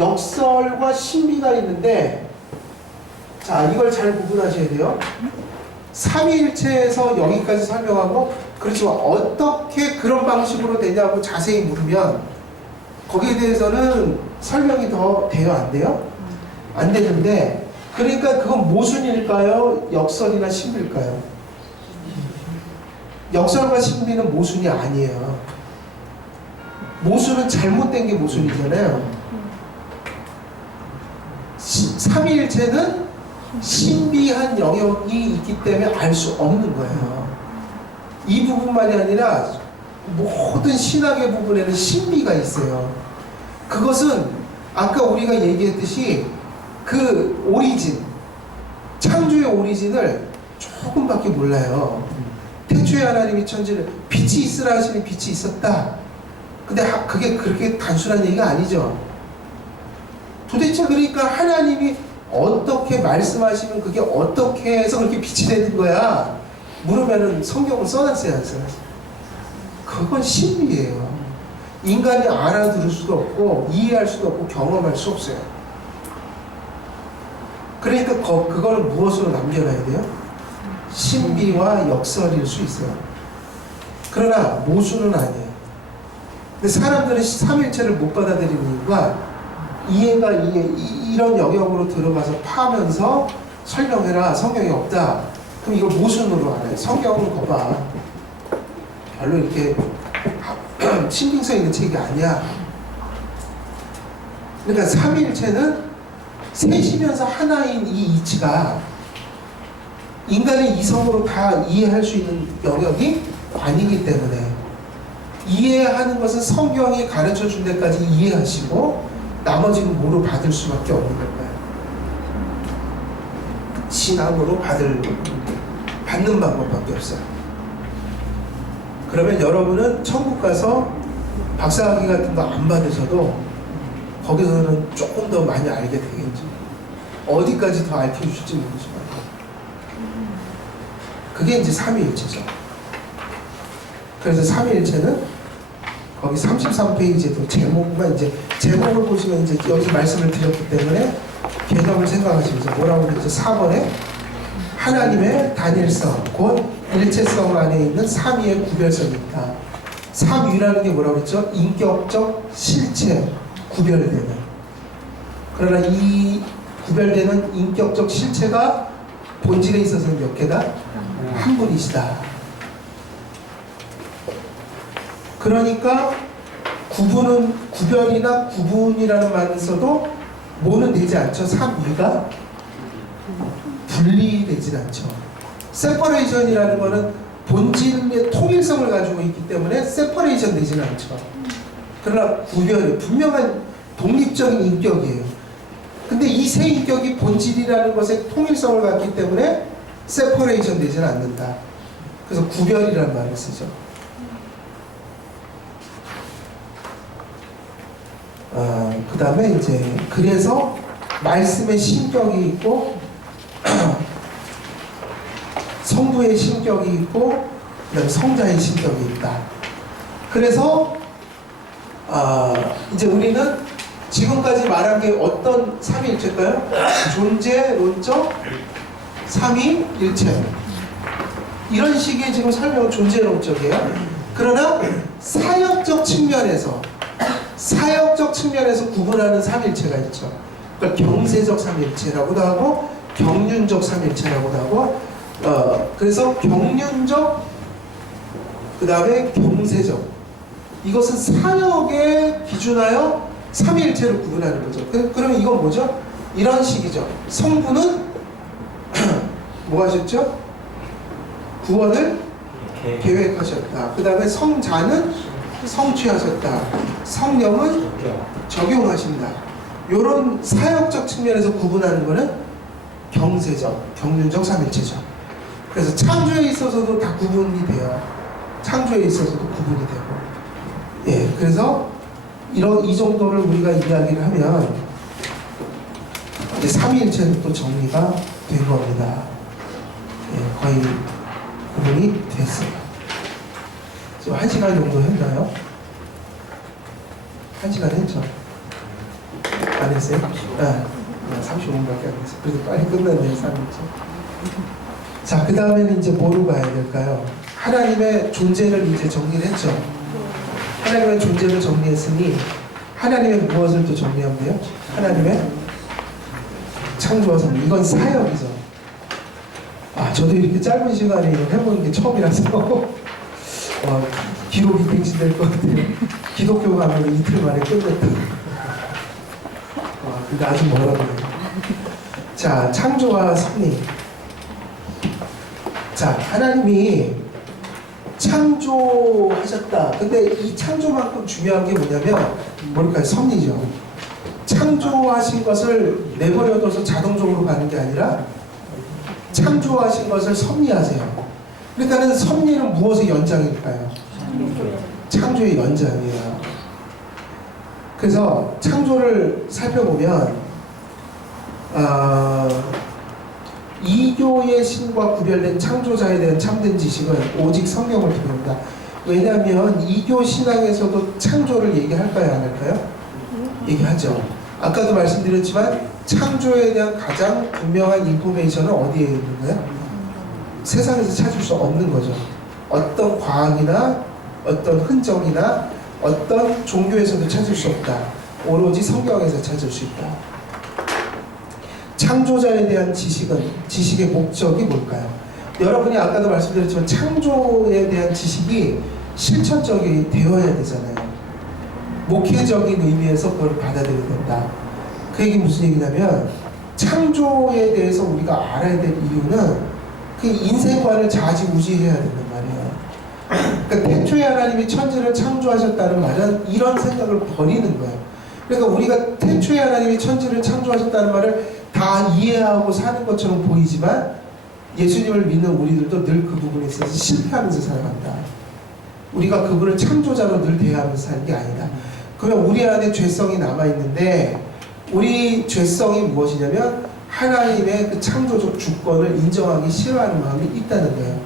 역설과 신비가 있는데, 자, 이걸 잘 구분하셔야 돼요. 삼위일체에서 여기까지 설명하고, 그렇지만 어떻게 그런 방식으로 되냐고 자세히 물으면 거기에 대해서는 설명이 더 돼요, 안 돼요? 안 되는데, 그러니까 그건 모순일까요? 역설이나 신비일까요? 역설과 신비는 모순이 아니에요. 모순은 잘못된 게 모순이잖아요. 삼위일체는 신비한 영역이 있기 때문에 알 수 없는 거예요. 이 부분만이 아니라 모든 신학의 부분에는 신비가 있어요. 그것은 아까 우리가 얘기했듯이 그 오리진, 창조의 오리진을 조금밖에 몰라요. 태초에 하나님이 천지를 빛이 있으라 하시니 빛이 있었다. 근데 그게 그렇게 단순한 얘기가 아니죠. 도대체 그러니까 하나님이 어떻게 말씀하시면 그게 어떻게 해서 그렇게 빛이 되는 거야? 물으면은 성경을 써놨어요, 안 써놨어요? 그건 신비예요. 인간이 알아들을 수도 없고 이해할 수도 없고 경험할 수 없어요. 그러니까 그거를 무엇으로 남겨놔야 돼요? 신비와 역설일 수 있어요. 그러나 모순은 아니에요. 근데 사람들은 삼일체를 못 받아들이는 이유가 이런 영역으로 들어가서 파면서 설명해라, 성경이 없다. 그럼 이걸 모순으로 하네. 성경은 거봐, 별로 이렇게 신빙성 있는 책이 아니야. 그러니까 삼위일체는 셋이면서 하나인 이 이치가 인간의 이성으로 다 이해할 수 있는 영역이 아니기 때문에, 이해하는 것은 성경이 가르쳐 준 데까지 이해하시고 나머지는 뭐로 받을 수밖에 없는 거예요. 신앙으로 받는 방법밖에 없어요. 그러면 여러분은 천국 가서 박사학위 같은 거 안 받으셔도 거기서는 조금 더 많이 알게 되겠죠. 어디까지 더 알려주실지 모르지만 그게 이제 삼위일체죠. 그래서 삼위일체는 거기 33페이지에도 제목만, 이제 제목을 보시면 이제 여기 말씀을 드렸기 때문에 개념을 생각하시면서 뭐라고 그랬죠? 4번에 하나님의 단일성, 곧 일체성 안에 있는 삼위의 구별성이 있다. 삼위라는 게 뭐라고 그랬죠? 인격적 실체, 구별되는. 그러나 이 구별되는 인격적 실체가 본질에 있어서는 몇 개다? 한 분이시다. 그러니까 구별이나 구분이라는 말을 써도 뭐는 되지 않죠? 삼위가 분리되진 않죠. 세퍼레이션이라는 거는 본질의 통일성을 가지고 있기 때문에 세퍼레이션 되지는 않죠. 그러나 구별이 분명한 독립적인 인격이에요. 근데 이 세 인격이 본질이라는 것에 통일성을 갖기 때문에 세퍼레이션 되지는 않는다. 그래서 구별이라는 말을 쓰죠. 그 다음에 이제 그래서 말씀의 신격이 있고 성부의 신격이 있고 그다음에 성자의 신격이 있다. 그래서 이제 우리는 지금까지 말한 게 어떤 삼위일체일까요? 존재론적 삼위일체, 이런 식의 지금 설명은 존재론적이에요. 그러나 사역적 측면에서 구분하는 삼일체가 있죠. 그러니까 경세적 삼일체라고도 하고 경륜적 삼일체라고도 하고, 그래서 경륜적, 그 다음에 경세적, 이것은 사역에 기준하여 삼일체를 구분하는 거죠. 그러면 이건 뭐죠? 이런 식이죠. 성부는 뭐 하셨죠? 구원을 계획하셨다. 그 다음에 성자는 성취하셨다. 성령은 적용하신다. 이런 사역적 측면에서 구분하는 것은 경세적, 경륜적 삼일체죠. 그래서 창조에 있어서도 다 구분이 돼요. 창조에 있어서도 구분이 되고. 예, 그래서 이 정도를 우리가 이야기를 하면 이제 삼위일체는 또 정리가 된 겁니다. 예, 거의 구분이 됐어요. 지금 1시간 정도 했나요? 1시간 했죠? 안 했어요? 35분밖에 안 했어요. 그래도 빨리 끝났네요, 3일째. 자, 그 다음에는 이제 뭐로 가야 될까요? 하나님의 존재를 이제 정리를 했죠. 하나님의 존재를 정리했으니 하나님의 무엇을 또 정리하면 돼요? 하나님의 창조와 섭리. 이건 사역이죠. 저도 이렇게 짧은 시간에 이걸 해보는 게 처음이라서 기록이 갱신될 것 같아요. 기독교 가면 이틀 만에 끝냈다. 근데 아주 멀어요. 자, 창조와 섭리. 자, 하나님이 창조하셨다. 근데 이 창조만큼 중요한 게 뭐냐면 뭘까요? 섭리죠. 창조하신 것을 내버려둬서 자동적으로 가는 게 아니라 창조하신 것을 섭리하세요. 그러니까는 섭리는 무엇의 연장일까요? 창조의 연장이에요. 그래서 창조를 살펴보면 이교의 신과 구별된 창조자에 대한 참된 지식은 오직 성경을 통합니다. 왜냐하면 이교 신앙에서도 창조를 얘기할까요? 안 할까요? 얘기하죠. 아까도 말씀드렸지만 창조에 대한 가장 분명한 인포메이션은 어디에 있는 거예요? 세상에서 찾을 수 없는 거죠. 어떤 과학이나 어떤 흔적이나 어떤 종교에서도 찾을 수 없다. 오로지 성경에서 찾을 수 있다. 창조자에 대한 지식의 목적이 뭘까요? 여러분이 아까도 말씀드렸지만 창조에 대한 지식이 실천적이 되어야 되잖아요. 목회적인 의미에서 그걸 받아들여야 된다. 그 얘기 무슨 얘기냐면 창조에 대해서 우리가 알아야 될 이유는 그 인생관을 좌지우지해야 된단 말이에요. 그러니까 태초에 하나님이 천지를 창조하셨다는 말은 이런 생각을 버리는 거예요. 그러니까 우리가 태초에 하나님이 천지를 창조하셨다는 말을 다 이해하고 사는 것처럼 보이지만 예수님을 믿는 우리들도 늘 그 부분에 있어서 실패하면서 살아간다. 우리가 그분을 창조자로 늘 대하면서 사는 게 아니다. 그러면 우리 안에 죄성이 남아있는데 우리 죄성이 무엇이냐면 하나님의 그 창조적 주권을 인정하기 싫어하는 마음이 있다는 거예요.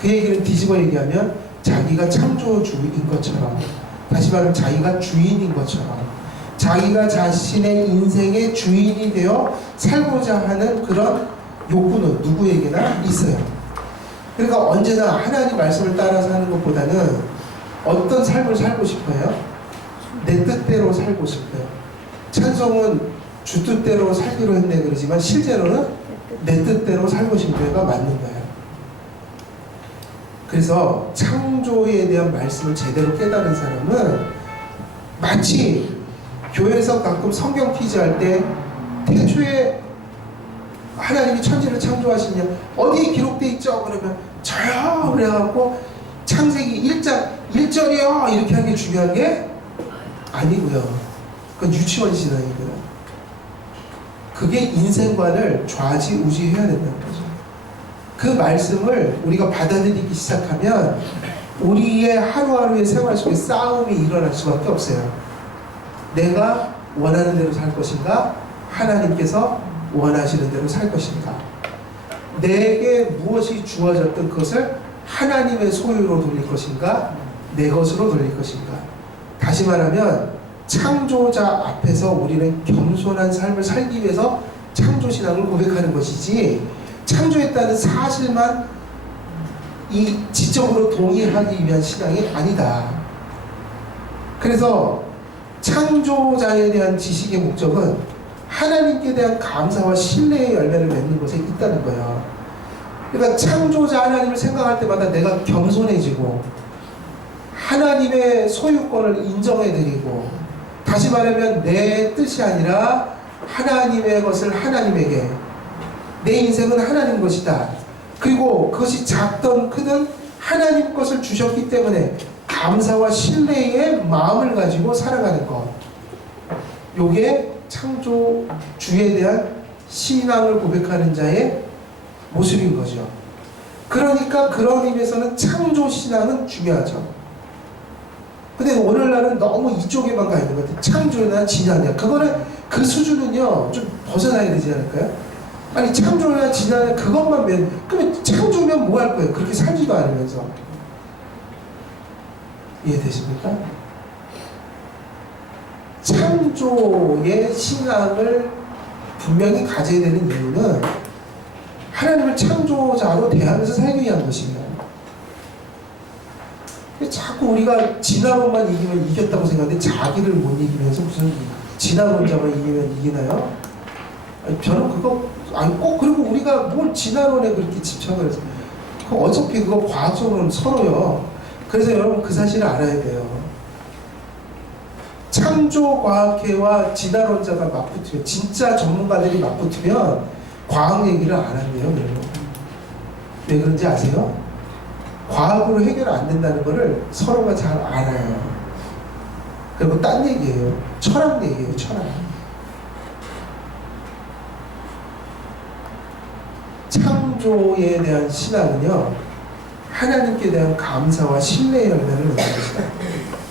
그 얘기를 뒤집어 얘기하면 자기가 창조주인 것처럼, 다시 말하면 자기가 주인인 것처럼, 자기가 자신의 인생의 주인이 되어 살고자 하는 그런 욕구는 누구에게나 있어요. 그러니까 언제나 하나님 말씀을 따라 사는 것보다는 어떤 삶을 살고 싶어요? 내 뜻대로 살고 싶어요. 찬송은 주 뜻대로 살기로 했네 그러지만 실제로는 내 뜻대로 살고 싶어요가 맞는 거예요. 그래서 창조에 대한 말씀을 제대로 깨달은 사람은 마치 교회에서 가끔 성경 퀴즈 할 때 태초에 하나님이 천지를 창조하시냐 어디에 기록되어 있죠? 그러면 저요 그래갖고 창세기 1장 1절이요 이렇게 하는 게 중요한 게 아니고요. 그건 유치원 신앙이고요. 그게 인생관을 좌지우지해야 된다는 거죠. 그 말씀을 우리가 받아들이기 시작하면 우리의 하루하루의 생활 속에 싸움이 일어날 수밖에 없어요. 내가 원하는 대로 살 것인가? 하나님께서 원하시는 대로 살 것인가? 내게 무엇이 주어졌던 그것을 하나님의 소유로 돌릴 것인가? 내 것으로 돌릴 것인가? 다시 말하면 창조자 앞에서 우리는 겸손한 삶을 살기 위해서 창조신앙을 고백하는 것이지 창조했다는 사실만 이 지적으로 동의하기 위한 신앙이 아니다. 그래서 창조자에 대한 지식의 목적은 하나님께 대한 감사와 신뢰의 열매를 맺는 것에 있다는 거예요. 그러니까 창조자 하나님을 생각할 때마다 내가 겸손해지고 하나님의 소유권을 인정해드리고 다시 말하면 내 뜻이 아니라 하나님의 것을 하나님에게 내 인생은 하나님 것이다. 그리고 그것이 작든 크든 하나님 것을 주셨기 때문에 감사와 신뢰의 마음을 가지고 살아가는 것. 요게 창조주에 대한 신앙을 고백하는 자의 모습인 거죠. 그러니까 그런 의미에서는 창조신앙은 중요하죠. 근데 오늘날은 너무 이쪽에만 가 있는 것 같아요. 창조나 진화냐. 그거는 그 수준은요 좀 벗어나야 되지 않을까요? 아니 창조나 진화냐 그것만 그러면 창조면 뭐 할 거예요? 그렇게 살지도 않으면서. 이해되십니까? 창조의 신앙을 분명히 가져야 되는 이유는 하나님을 창조자로 대하면서 살기 위한 것이에요. 자꾸 우리가 진화론만 이기면 이겼다고 생각하는데 자기를 못 이기면서 무슨 진화론자만 이기면 이기나요? 아니, 저는 그거 아니 꼭 그리고 우리가 뭘 진화론에 그렇게 집착을 해서 어차피 그거 과학적으로는 서로요. 그래서 여러분 그 사실을 알아야 돼요. 창조과학회와 진화론자가 맞붙으면 진짜 전문가들이 맞붙으면 과학 얘기를 안 한대요. 여러분. 왜 그런지 아세요? 과학으로 해결 안 된다는 거를 서로가 잘 알아요. 그리고 딴 얘기예요. 철학 얘기예요. 철학. 창조에 대한 신앙은요, 하나님께 대한 감사와 신뢰의 열매를 얻는 것이다.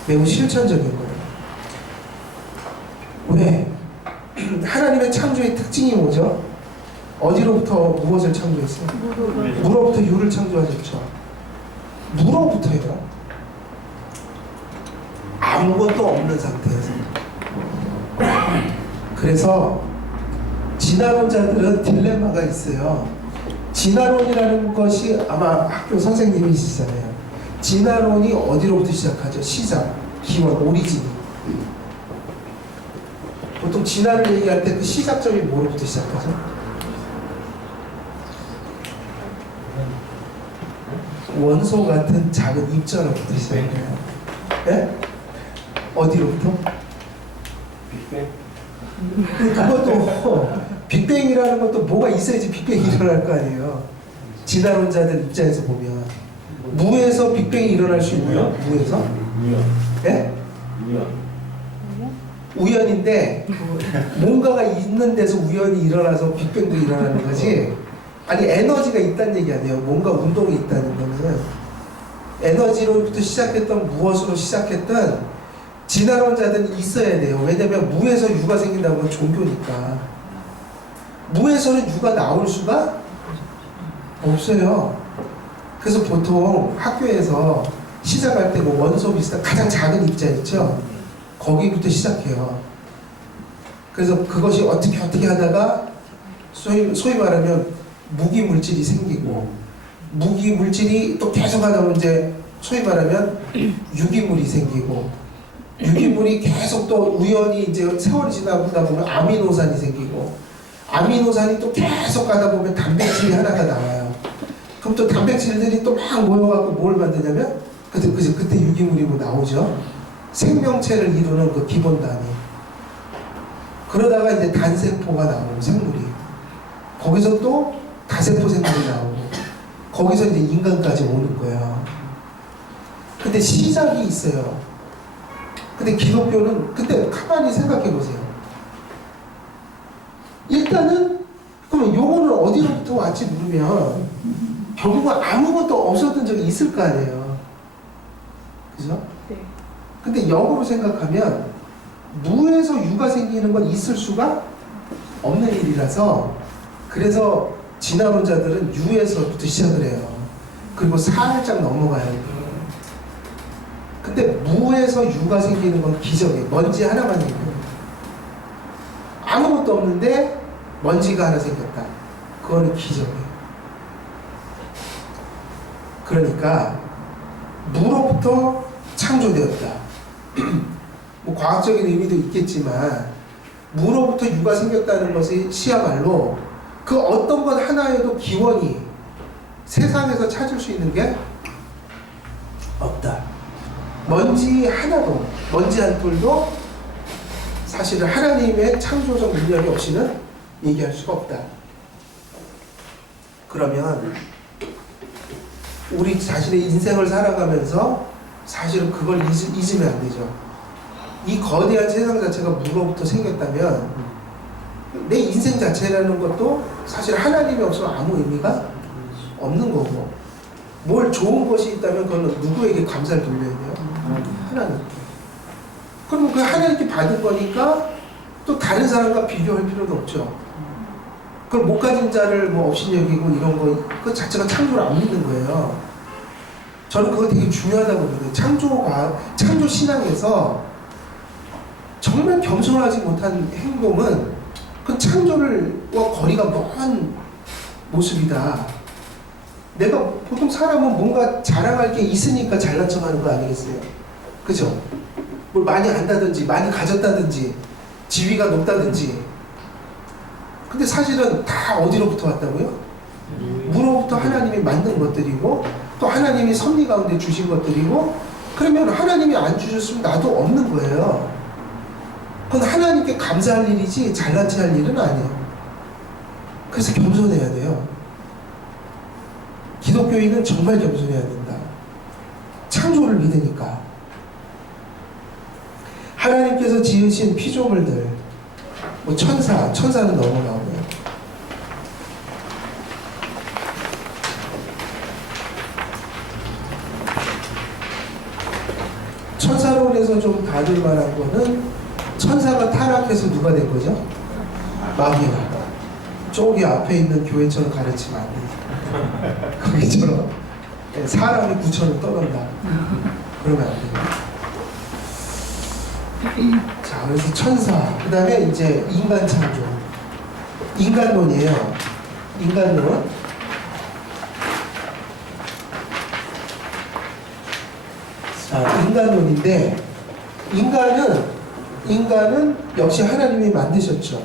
매우 실천적인 거예요. 왜? 하나님의 창조의 특징이 뭐죠? 어디로부터 무엇을 창조했어요? 물로부터 유를 창조하셨죠. 물로부터요. 아무것도 없는 상태에서. 그래서 진화론자들은 딜레마가 있어요. 진화론이라는 것이 아마 학교 선생님이시잖아요. 진화론이 어디로부터 시작하죠? 시작, 기원, 오리진. 보통 진화를 얘기할 때 그 시작점이 뭐로부터 시작하죠? 원소 같은 작은 입자로부터 시작해요. 네? 어디로부터? 빅뱅? 그것도 빅뱅이라는 것도 뭐가 있어야지 빅뱅이 일어날 거 아니에요. 진화론자들 입장에서 보면 무에서 빅뱅이 일어날 수 있나요? 무에서? 우연. 예? 우연. 우연인데 뭔가가 있는 데서 우연이 일어나서 빅뱅도 일어나는 거지. 아니 에너지가 있다는 얘기 아니에요. 뭔가 운동이 있다는 거는 에너지로부터 시작했던 무엇으로 시작했던 진화론자들은 있어야 돼요. 왜냐면 무에서 유가 생긴다는 건 종교니까. 무에서는 유가 나올 수가 없어요. 그래서 보통 학교에서 시작할 때 뭐 원소 비슷한 가장 작은 입자 있죠. 거기부터 시작해요. 그래서 그것이 어떻게 하다가 소위 말하면 무기 물질이 생기고 무기 물질이 또 계속 하다 보면 이제 소위 말하면 유기물이 생기고 유기물이 계속 또 우연히 이제 세월이 지나다 보면 아미노산이 생기고 아미노산이 또 계속 가다 보면 단백질이 하나가 나와요. 그럼 또 단백질들이 또 막 모여갖고 뭘 만드냐면 그때 유기물이 뭐 나오죠. 생명체를 이루는 그 기본 단위. 그러다가 이제 단세포가 나오고 생물이 거기서 또 다세포 생물이 나오고 거기서 이제 인간까지 오는 거예요. 근데 시작이 있어요. 근데 기독교는 그때 가만히 생각해 보세요. 일단은 그러면 요거는 어디로부터 왔지 물으면 결국은 아무것도 없었던 적이 있을 거 아니에요. 그죠? 네. 근데 역으로 생각하면 무에서 유가 생기는 건 있을 수가 없는 일이라서 그래서 진화론자들은 유에서부터 시작을 해요. 그리고 살짝 넘어가요. 근데 무에서 유가 생기는 건 기적이에요. 먼지 하나만 생겨요. 아무것도 없는데 먼지가 하나 생겼다. 그거는 기적이에요. 그러니까 무로부터 창조되었다. 뭐 과학적인 의미도 있겠지만 무로부터 유가 생겼다는 것이 시야말로 그 어떤 것 하나에도 기원이 세상에서 찾을 수 있는 게 없다. 먼지 하나도, 먼지 한 톨도 사실은 하나님의 창조적 능력이 없이는 얘기할 수가 없다. 그러면 우리 자신의 인생을 살아가면서 사실은 그걸 잊으면 안 되죠. 이 거대한 세상 자체가 무로부터 생겼다면 내 인생 자체라는 것도 사실 하나님이 없으면 아무 의미가 없는 거고 뭘 좋은 것이 있다면 그건 누구에게 감사를 돌려야 돼요? 하나님께. 그러면 그 하나님께 받은 거니까 또 다른 사람과 비교할 필요는 없죠. 그걸 못 가진 자를 뭐 업신여기고 이런 거 그 자체가 창조를 안 믿는 거예요. 저는 그거 되게 중요하다고 보거든요. 창조 신앙에서 정말 겸손하지 못한 행동은 그 창조를과 거리가 먼 모습이다. 내가 보통 사람은 뭔가 자랑할 게 있으니까 잘난 척하는 거 아니겠어요? 그죠? 뭘 많이 안다든지 많이 가졌다든지 지위가 높다든지. 근데 사실은 다 어디로부터 왔다고요? 무로부터 하나님이 만든 것들이고 또 하나님이 섭리 가운데 주신 것들이고, 그러면 하나님이 안 주셨으면 나도 없는 거예요. 그건 하나님께 감사할 일이지 잘난 체 할 일은 아니에요. 그래서 겸손해야 돼요. 기독교인은 정말 겸손해야 된다. 창조를 믿으니까. 하나님께서 지으신 피조물들, 뭐 천사는 넘어가고요. 천사론에서 좀 다룰 만한 거는, 천사가 타락해서 누가 된 거죠? 마귀가. 저기 앞에 있는 교회처럼 가르치면 안 되지. 거기처럼 사람이 구천을 떠난다. 그러면 안 돼요. 자, 그래서 천사, 그 다음에 이제 인간 창조. 인간론이에요. 인간론. 자, 인간론인데, 인간은 역시 하나님이 만드셨죠.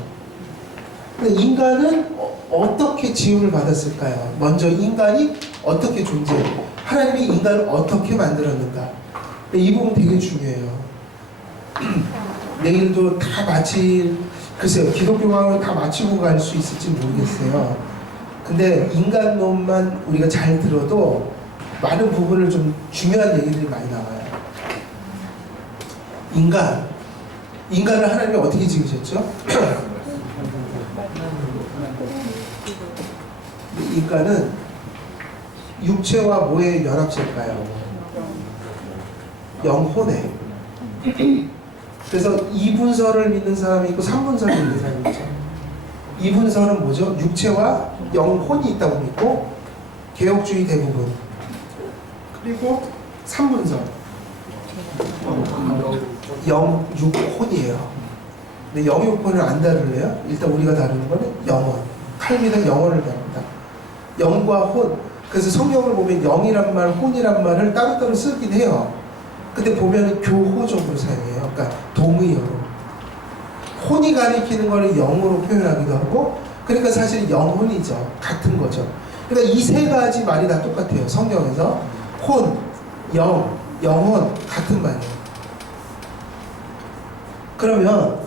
근데 인간은 어떻게 지음을 받았을까요? 먼저 인간이 어떻게 존재해요? 하나님이 인간을 어떻게 만들었는가? 이 부분 되게 중요해요. 내일도 다 글쎄요, 기독교 강의를 다 마치고 갈 수 있을지 모르겠어요. 근데 인간론만 우리가 잘 들어도 많은 부분을 좀 중요한 얘기들이 많이 나와요. 인간을 하나님이 어떻게 지으셨죠? 인간은 육체와 뭐의 연합체일까요? 영혼에. 그래서 이분설을 믿는 사람이 있고 삼분설을 믿는 사람이 있죠. 이분설은 뭐죠? 육체와 영혼이 있다고 믿고, 개혁주의 대부분. 그리고 삼분설, 영육혼이에요. 근데 영육혼을 안 다룰래요? 일단 우리가 다루는 거는 영혼. 칼빈은 영혼을 다룬다. 영과 혼. 그래서 성경을 보면 영이란 말, 혼이란 말을 따로따로 쓰긴 해요. 근데 보면 교호적으로 사용해요. 그러니까 동의어로. 혼이 가리키는 거를 영으로 표현하기도 하고, 그러니까 사실 영혼이죠. 같은 거죠. 그러니까 이 세 가지 말이 다 똑같아요. 성경에서 혼, 영혼 같은 말이에요. 그러면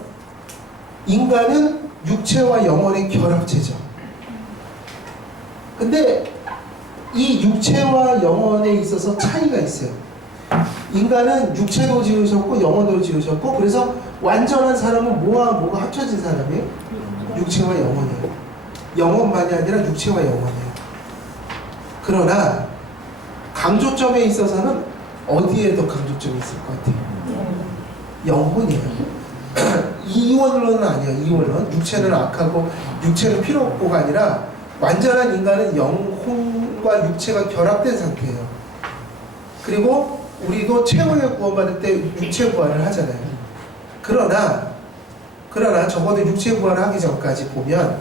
인간은 육체와 영혼의 결합체죠. 근데 이 육체와 영혼에 있어서 차이가 있어요. 인간은 육체도 지으셨고 영혼도 지으셨고, 그래서 완전한 사람은 뭐와 뭐가 합쳐진 사람이에요? 육체와 영혼이에요. 영혼만이 아니라 육체와 영혼이에요. 그러나 강조점에 있어서는 어디에 더 강조점이 있을 것 같아요? 영혼이에요. 이원론은 아니에요. 이원론. 육체는 악하고 육체는 필요 없고가 아니라, 완전한 인간은 영혼과 육체가 결합된 상태예요. 그리고 우리도 최후의 구원받을 때 육체 부활을 하잖아요. 그러나 적어도 육체 부활을 하기 전까지 보면,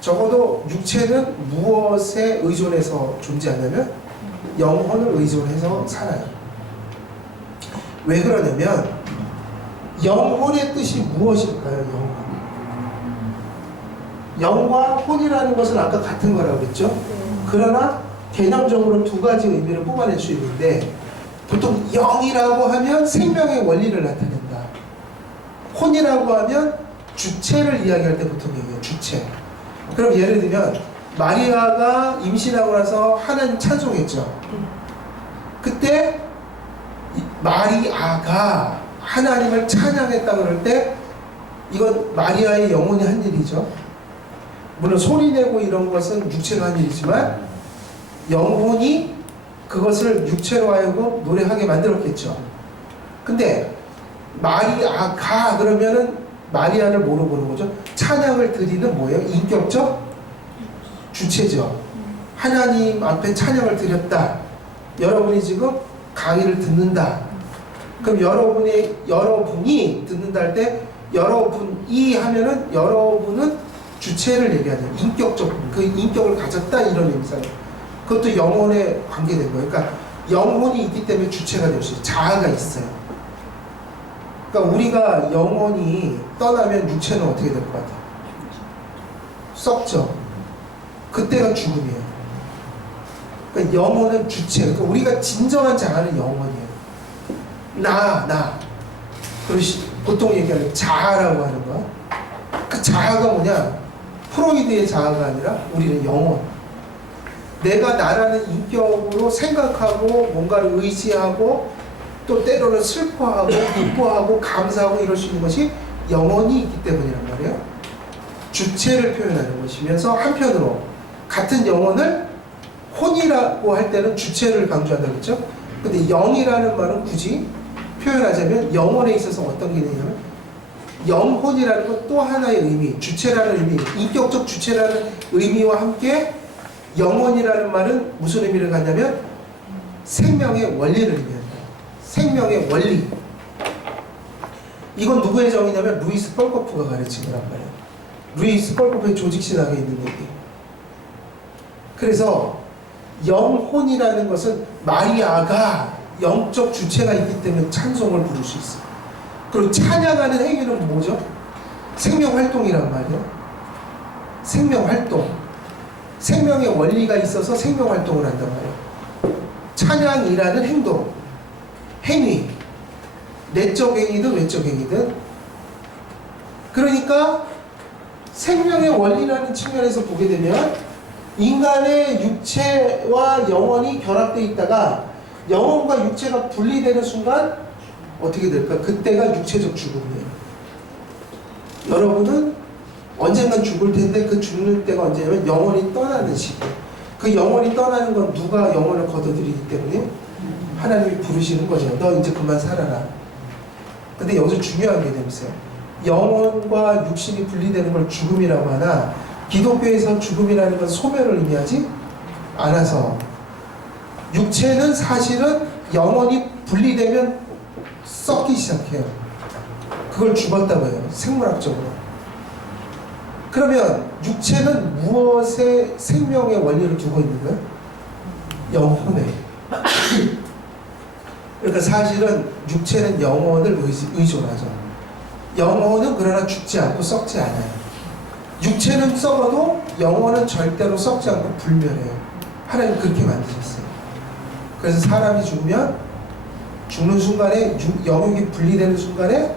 적어도 육체는 무엇에 의존해서 존재하냐면 영혼을 의존해서 살아요. 왜 그러냐면, 영혼의 뜻이 무엇일까요? 영과 혼이라는 것은 아까 같은 거라고 그랬죠? 그러나 개념적으로 두 가지 의미를 뽑아낼 수 있는데, 보통 영이라고 하면 생명의 원리를 나타낸다. 혼이라고 하면 주체를 이야기할 때 보통 얘기해요. 주체. 그럼 예를 들면 마리아가 임신하고 나서 하나님 찬송했죠. 그때 마리아가 하나님을 찬양했다 그럴 때, 이건 마리아의 영혼이 한 일이죠. 물론 소리내고 이런 것은 육체가 한 일이지만 영혼이 그것을 육체로 하여금 노래하게 만들었겠죠. 근데 마리아가 그러면은 마리아를 뭐로 보는 거죠? 찬양을 드리는 뭐예요? 인격적 주체죠. 하나님 앞에 찬양을 드렸다. 여러분이 지금 강의를 듣는다. 그럼 여러분이 듣는다 할 때 여러분이 하면은 여러분은 주체를 얘기하죠. 인격적, 그 인격을 가졌다 이런 의미잖아요. 그것도 영혼에 관계된 거예요. 그러니까 영혼이 있기 때문에 주체가 될 수 있어요. 자아가 있어요. 그러니까 우리가 영혼이 떠나면 육체는 어떻게 될 것 같아요? 썩죠. 그때가 죽음이에요. 그러니까 영혼은 주체. 그러니까 우리가 진정한 자아는 영혼이에요. 나. 보통 얘기하는 자아라고 하는 거. 그 자아가 뭐냐? 프로이드의 자아가 아니라 우리는 영혼. 내가 나라는 인격으로 생각하고 뭔가를 의지하고 또 때로는 슬퍼하고 기뻐하고 감사하고 이럴 수 있는 것이 영혼이 있기 때문이란 말이에요. 주체를 표현하는 것이면서 한편으로 같은 영혼을 혼이라고 할 때는 주체를 강조한다고 했죠. 근데 영이라는 말은 굳이 표현하자면 영혼에 있어서 어떤 개념이냐면 영혼이라는 건 또 하나의 의미, 주체라는 의미, 인격적 주체라는 의미와 함께 영혼이라는 말은 무슨 의미를 갖냐면 생명의 원리를 의미한다. 생명의 원리. 이건 누구의 정의냐면 루이스 펄코프가 가르친 거란 말이에요. 루이스 펄코프의 조직신학에 있는 얘기. 그래서 영혼이라는 것은 마리아가 영적 주체가 있기 때문에 찬송을 부를 수 있어요. 그리고 찬양하는 행위는 뭐죠? 생명활동이란 말이에요. 생명활동. 생명의 원리가 있어서 생명활동을 한단 말이에요. 찬양이라는 행동, 행위, 내적 행위든 외적 행위든. 그러니까 생명의 원리라는 측면에서 보게 되면 인간의 육체와 영혼이 결합되어 있다가 영혼과 육체가 분리되는 순간 어떻게 될까? 그때가 육체적 죽음이에요. 여러분은 언젠간 죽을 텐데 그 죽는 때가 언제냐면 영혼이 떠나는 시기. 그 영혼이 떠나는 건 누가 영혼을 거둬들이기 때문에 하나님이 부르시는 거죠. 너 이제 그만 살아라. 근데 여기서 중요한 개념이 있어요. 영혼과 육신이 분리되는 걸 죽음이라고 하나 기독교에서 죽음이라는 건 소멸을 의미하지 않아서 육체는 사실은 영혼이 분리되면 썩기 시작해요. 그걸 죽었다고 해요. 생물학적으로. 그러면 육체는 무엇에 생명의 원리를 두고 있는 거예요? 영혼에. 그러니까 사실은 육체는 영혼을 의존하죠. 영혼은 그러나 죽지 않고 썩지 않아요. 육체는 썩어도 영혼은 절대로 썩지 않고 불멸해요. 하나님 그렇게 만드셨어요. 그래서 사람이 죽으면 죽는 순간에 영육이 분리되는 순간에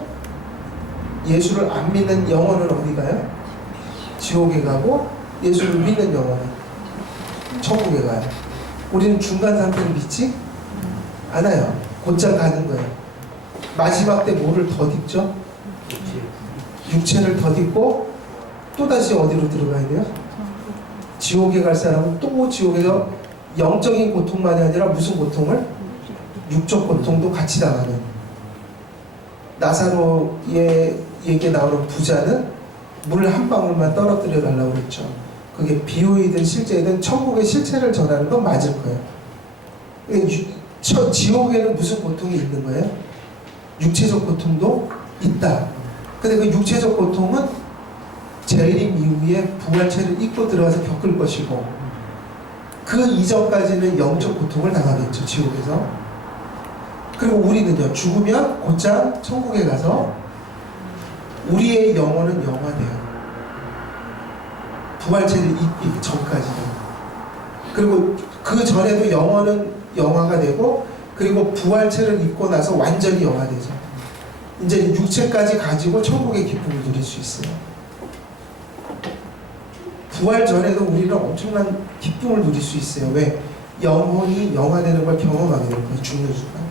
예수를 안 믿는 영혼은 어디 가요? 지옥에 가고 예수를 믿는 영혼은 천국에 가요. 우리는 중간 상태를 믿지 않아요. 곧장 가는 거예요. 마지막 때 뭐를 덧입죠? 육체를 덧입고 또다시 어디로 들어가야 돼요? 지옥에 갈 사람은 또 지옥에서 영적인 고통만이 아니라 무슨 고통을? 육적 고통도 같이 당하는. 나사로의 얘기에 나오는 부자는 물 한 방울만 떨어뜨려 달라고 그랬죠. 그게 비유이든 실제이든 천국의 실체를 전하는 건 맞을 거예요. 지옥에는 무슨 고통이 있는 거예요? 육체적 고통도 있다. 근데 그 육체적 고통은 재림 이후에 부활체를 입고 들어가서 겪을 것이고 그 이전까지는 영적 고통을 당하겠죠. 지옥에서. 그리고 우리는요. 죽으면 곧장 천국에 가서 우리의 영혼은 영화돼요. 부활체를 입기 전까지는. 그리고 그 전에도 영혼은 영화가 되고 그리고 부활체를 입고 나서 완전히 영화되죠. 이제 육체까지 가지고 천국의 기쁨을 누릴 수 있어요. 부활 전에도 우리는 엄청난 기쁨을 누릴 수 있어요. 왜? 영혼이 영화되는 걸 경험하게 될 거예요. 죽는 순간.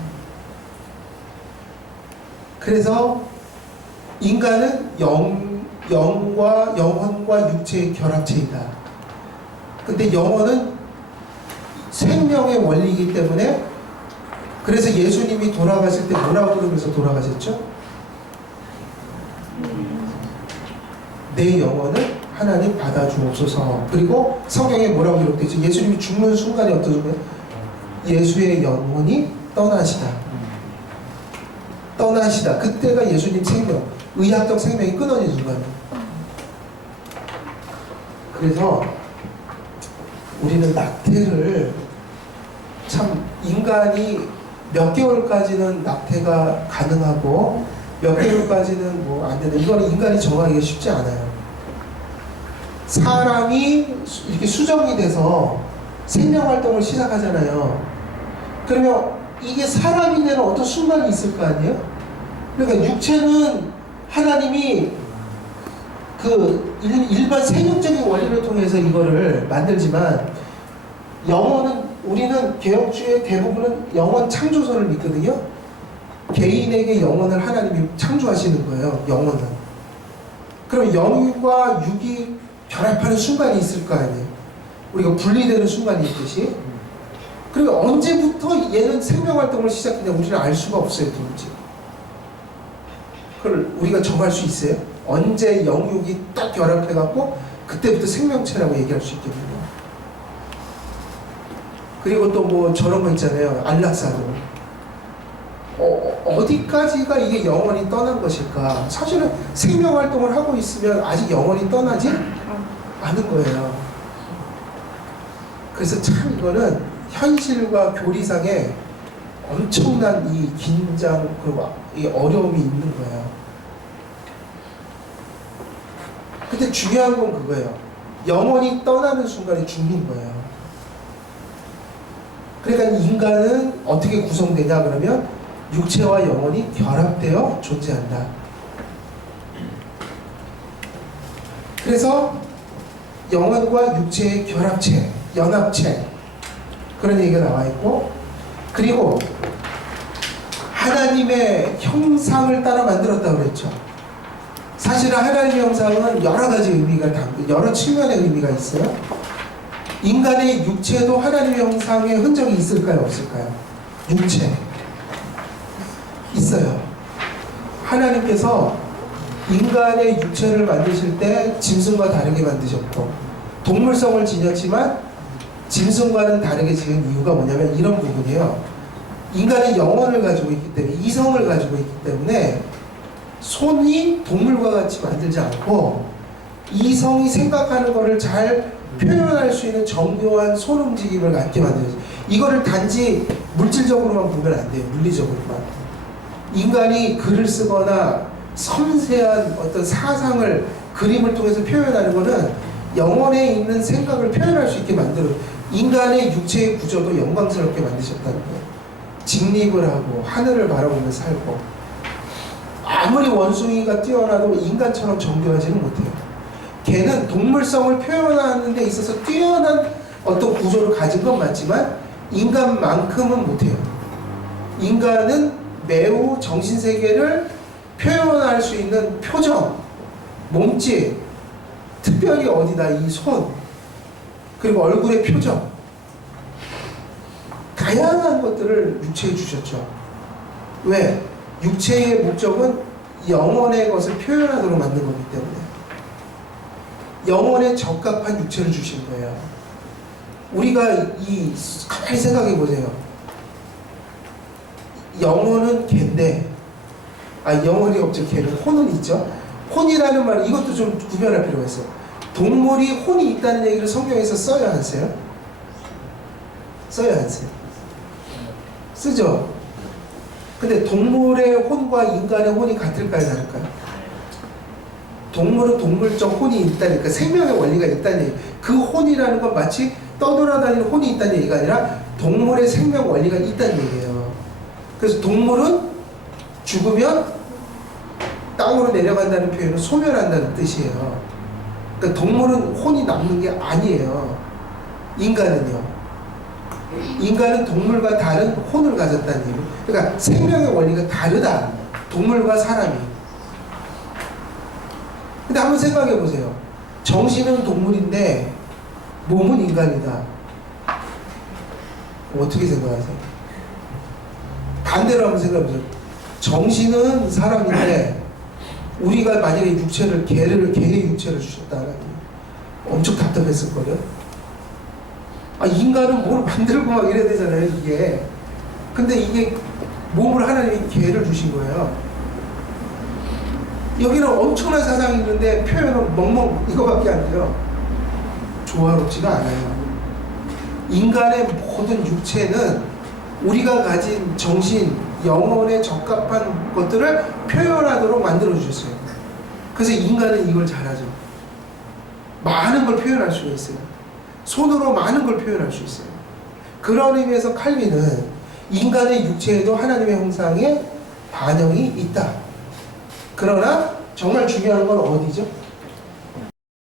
그래서 인간은 영혼과 육체의 결합체이다. 근데 영혼은 생명의 원리이기 때문에 그래서 예수님이 돌아가실 때 뭐라고 그러면서 돌아가셨죠? 내 영혼을 하나님 받아주옵소서. 그리고 성경에 뭐라고 기록되어 있죠? 예수님이 죽는 순간이 어떤 순간? 예수의 영혼이 떠나시다. 떠나시다. 그때가 예수님 생명, 의학적 생명이 끊어진 순간이에요. 그래서 우리는 낙태를 참 인간이 몇 개월까지는 낙태가 가능하고 몇 개월까지는 뭐 안 되는, 이거는 인간이 정하기가 쉽지 않아요. 사람이 이렇게 수정이 돼서 생명 활동을 시작하잖아요. 그러면 이게 사람이 되는 어떤 순간이 있을 거 아니에요? 그러니까 육체는 하나님이 그 일반 생명적인 원리를 통해서 이거를 만들지만, 영혼은, 우리는 개혁주의 대부분은 영혼 창조선을 믿거든요. 개인에게 영혼을 하나님이 창조하시는 거예요. 영혼은. 그럼 영과 육이 결합하는 순간이 있을 거 아니에요. 우리가 분리되는 순간이 있듯이. 그리고 언제부터 얘는 생명활동을 시작했냐 우리는 알 수가 없어요. 도무지. 그걸 우리가 정할 수 있어요? 언제 영육이 딱 결합해갖고 그때부터 생명체라고 얘기할 수 있겠느냐. 그리고 또 뭐 저런 거 있잖아요. 안락사도. 어디까지가 이게 영원히 떠난 것일까? 사실은 생명활동을 하고 있으면 아직 영원히 떠나지 않은 거예요. 그래서 참 이거는 현실과 교리상에 엄청난 이 긴장, 그리고 이 어려움이 있는 거예요. 근데 중요한 건 그거예요. 영원히 떠나는 순간에 죽는 거예요. 그러니까 인간은 어떻게 구성되냐 그러면 육체와 영혼이 결합되어 존재한다. 그래서 영혼과 육체의 결합체, 연합체, 그런 얘기가 나와 있고, 그리고 하나님의 형상을 따라 만들었다고 그랬죠. 사실은 하나님의 형상은 여러 가지 의미가 담고 여러 측면의 의미가 있어요. 인간의 육체도 하나님의 형상의 흔적이 있을까요, 없을까요? 육체 있어요. 하나님께서 인간의 육체를 만드실 때 짐승과 다르게 만드셨고, 동물성을 지녔지만 짐승과는 다르게 지은 이유가 뭐냐면 이런 부분이에요. 인간의 영혼을 가지고 있기 때문에, 이성을 가지고 있기 때문에 손이 동물과 같이 만들지 않고 이성이 생각하는 것을 잘 표현할 수 있는 정교한 손 움직임을 갖게 만들어요. 이거를 단지 물질적으로만 보면 안 돼요. 물리적으로만. 인간이 글을 쓰거나 섬세한 어떤 사상을 그림을 통해서 표현하는 것은 영혼에 있는 생각을 표현할 수 있게 만들어요. 인간의 육체의 구조도 영광스럽게 만드셨다는 거예요. 직립을 하고 하늘을 바라보며 살고, 아무리 원숭이가 뛰어나도 인간처럼 정교하지는 못해요. 걔는 동물성을 표현하는 데 있어서 뛰어난 어떤 구조를 가진 건 맞지만 인간만큼은 못해요. 인간은 매우 정신세계를 표현할 수 있는 표정, 몸짓, 특별히 어디다 이 손, 그리고 얼굴의 표정, 다양한 것들을 육체에 주셨죠. 왜? 육체의 목적은 영혼의 것을 표현하도록 만든 거기 때문에. 영혼에 적합한 육체를 주신 거예요. 우리가 가만히 생각해 보세요. 영혼은 개인데, 영혼이 없죠. 개는 혼은 있죠. 혼이라는 말은 이것도 좀 구별할 필요가 있어요. 동물이 혼이 있다는 얘기를 성경에서 써요, 안 써요? 써요, 안 써요? 쓰죠. 근데 동물의 혼과 인간의 혼이 같을까요, 다를까요? 동물은 동물적 혼이 있다니까, 생명의 원리가 있다는 얘기. 그 혼이라는 건 마치 떠돌아다니는 혼이 있다는 얘기가 아니라 동물의 생명 원리가 있다는 얘기예요. 그래서 동물은 죽으면 땅으로 내려간다는 표현은 소멸한다는 뜻이에요. 그러니까 동물은 혼이 남는 게 아니에요. 인간은요. 인간은 동물과 다른 혼을 가졌다는 얘기예요. 그러니까 생명의 원리가 다르다. 동물과 사람이. 근데 한번 생각해 보세요. 정신은 동물인데 몸은 인간이다. 어떻게 생각하세요? 반대로 한번 생각해 보세요. 정신은 사람인데 우리가 만약에 육체를, 개의 육체를 주셨다 하나님, 엄청 답답했을 거예요. 인간은 뭘 만들고 막 이래야 되잖아요, 이게. 근데 이게 몸을 하나님이 개를 주신 거예요. 여기는 엄청난 사상이 있는데 표현은 멍멍 이거밖에 안 돼요. 조화롭지가 않아요. 인간의 모든 육체는 우리가 가진 정신, 영혼에 적합한 것들을 표현하도록 만들어 주셨어요. 그래서 인간은 이걸 잘하죠. 많은 걸 표현할 수가 있어요. 손으로 많은 걸 표현할 수 있어요. 그런 의미에서 칼빈은 인간의 육체에도 하나님의 형상의 반영이 있다. 그러나 정말 중요한 건 어디죠?